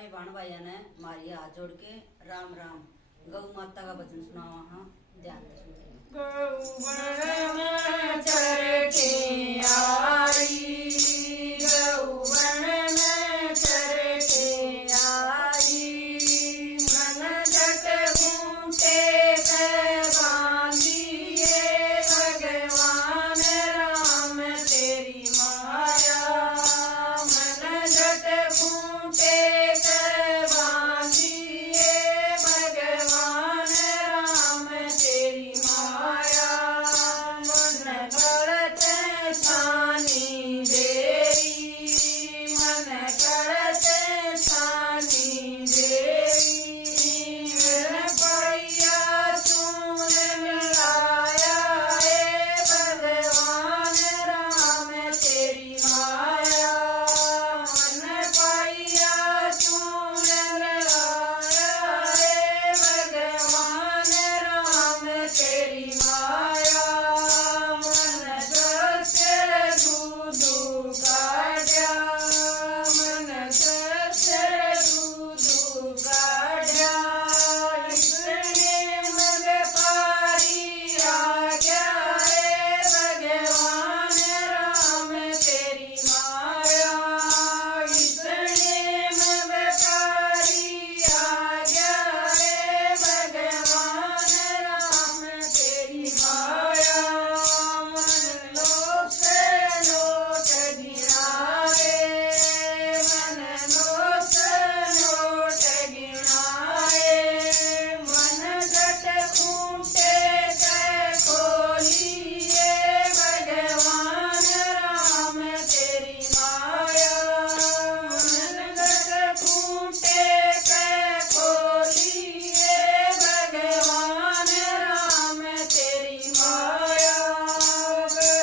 सारे बहन भाइयों ने मारी हाथ जोड़ के राम राम। गौ माता का भजन सुनावा। हाँ, ध्यान से सुनिए। गौ में चर के आई, गौ में चर के आई, मन जट घूमते से बांधिए, भगवान राम तेरी माया, मन जट घूमते से बांधिए, भगवान राम तेरी माया, मन करते छानी देई, मन करते छानी देई, पैया चून मिलाया, भगवान राम तेरी माया, मन पैया चून मिलाया, भगवान राम तेरी माया, मन ससुर दूधू काढ़ा, मन ससुर दूधू काढ़ा, इसने मग पारी आ गया, भगवान राम तेरी माया, इसने मग पारी आ गया, भगवान राम तेरी माया, मन लोक से लोट गिरावे, मन लोक से लोट गिरावे, मन जट खूंटे से खोलिए, भगवान राम तेरी माया, मन जट खूंटे से खोलिए, भगवान राम तेरी माया,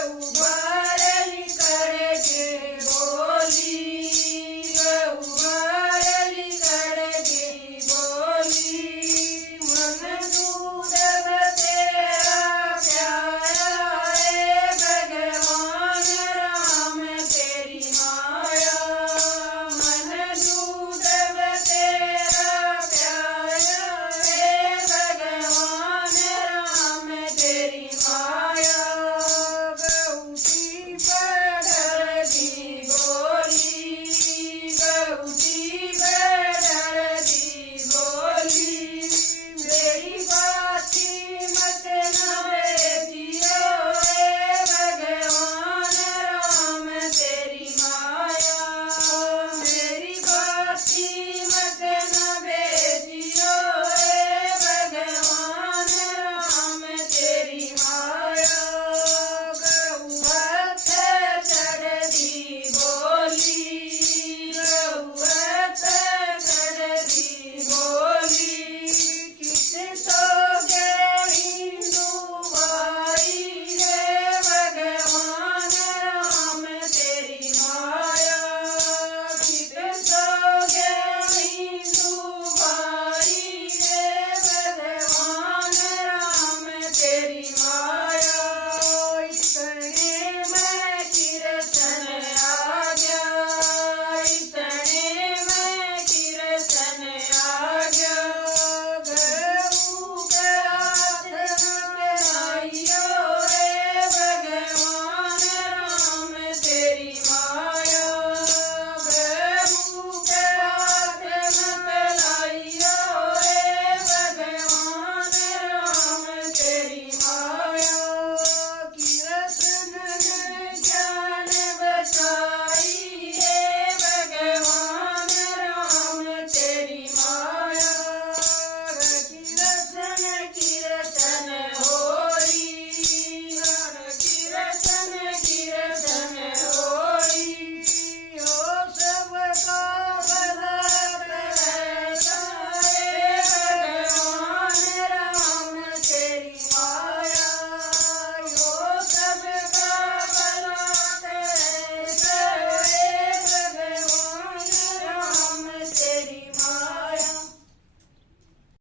उबारली करके बोली, उबारली करके बोली, मन दूध तेरा प्यारा, भगवान राम तेरी माया, मन दूध तेरा प्यारा, भगवान राम तेरी माया, गौटी पर दी बोली, गौटी पर दी बोली, मेरी बाती मत न बेचियो, भगवान राम तेरी माया, मेरी बाती